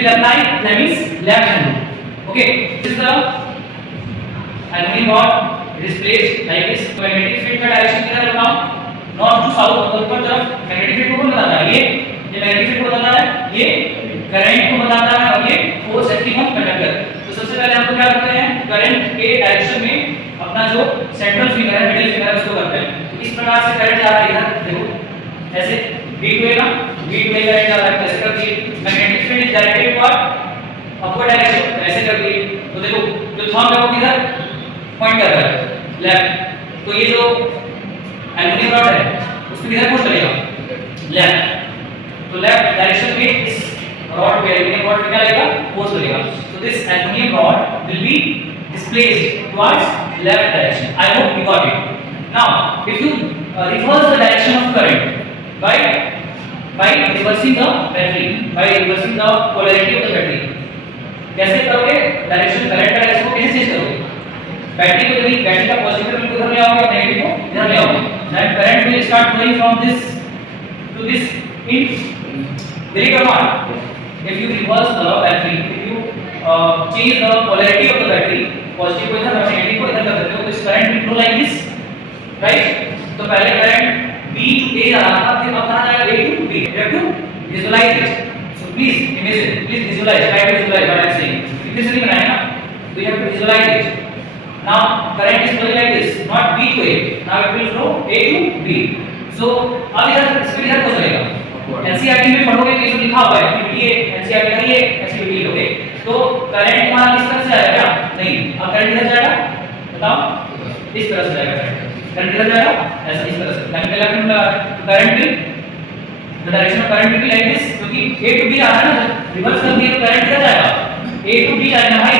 will apply that means left hand rule. Okay, this is the aluminum rod. It is placed like this. Magnetic field का direction किधर बताओ? North to south, ऊपर तरफ magnetic field को कौन बताता है? ये मैग्नेटिक फील्ड को बताता है, ये करंट को बताता है और ये फोर्स एक्टिंग ऑन कंडक्टर। तो सबसे पहले हम लोग क्या करते हैं? करंट के डायरेक्शन में अपना जो सेंट्रल फिगर है, मिडिल फिगर है उसको करते हैं। तो इस प्रकार से करंट जा रहा है इधर, देखो ऐसे V2 है ना, V2 करंट जा रहा है, ऐसे कर दिए। Magnetic field is directed for upward direction, ऐसे कर दिए। तो देखो जो थंब है वो किधर पॉइंट कर रहा है? लेफ्ट। तो ये जो एल्यूमिनियम रॉड है उसमें किधर फोर्स लगेगा? लेफ्ट। तो लेफ्ट डायरेक्शन में इस रॉड पे, एल्यूमिनियम रॉड पे क्या लगेगा? फोर्स लगेगा। So this aluminium rod will be displaced towards left direction. I hope you got it. Now if you reverse the direction of current by reversing the battery, by reversing the polarity of the battery, कैसे करोगे? Direction, current का direction को कैसे change करोगे? Battery को यदि battery का positive को इधर ले आओगे, नेगेटिव को इधर ले आओगे, then current will start flowing from this to this in direct or not. If you reverse the battery, if you change the polarity of the battery, positive को इधर और नेगेटिव को इधर कर देते हो, तो इस current will flow like this, right? तो पहले करंट B to A जा रहा था, फिर अब कहां जाएगा? A to B. You have to visualize it. So please imagine, please visualize, try to visualize what I am saying. इतने से नहीं बनाया ना, तो you have to visualize it. Now current is flowing like this, not B to A. Now it will flow A to B. So अब इधर speed इधर को चलेगा। NCERT में पढ़ोगे तो ये लिखा हुआ है कि ये NCERT का ये एक्टिविटी होगे। तो करंट हमारा किस तरह से आएगा? नहीं, अब करंट इधर जाएगा, बताओ इस तरह से जाएगा। करंट इधर जाएगा ऐसा, इस तरह से। लाइन पे लेफ्ट में current will, the direction of current will be like this, क्योंकि A to B आ रहा है ना, रिवर्स कर दिए तो करंट इधर जाएगा, A to B जाएगा भाई,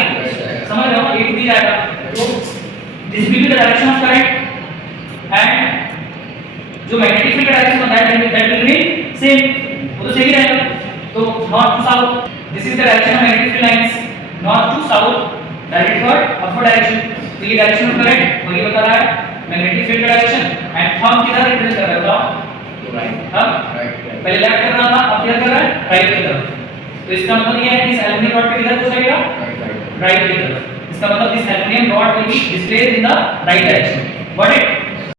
समझ रहे हो? A to B जाएगा। तो this will be the direction of current and जो मैग्नेटिक फील्ड का डायरेक्शन होता है दैट विल बी सेम, वो तो सेम ही रहेगा। तो north to south, this is the direction of magnetic field lines, north to south direct for upward direction. तो ये डायरेक्शन ऑफ करंट वही बता रहा है मैग्नेटिक फील्ड का डायरेक्शन। एंड थंब किधर रिप्रेजेंट कर रहा है बताओ? राइट। हां, पहले लेफ्ट कर रहा था, अब किधर कर रहा है? राइट की तरफ। तो इसका मतलब ये है कि इस एल्यूमिनियम रॉड पे किधर फोर्स लगेगा? राइट की तरफ। इसका मतलब this aluminium rod will be displaced in the right direction. Got it?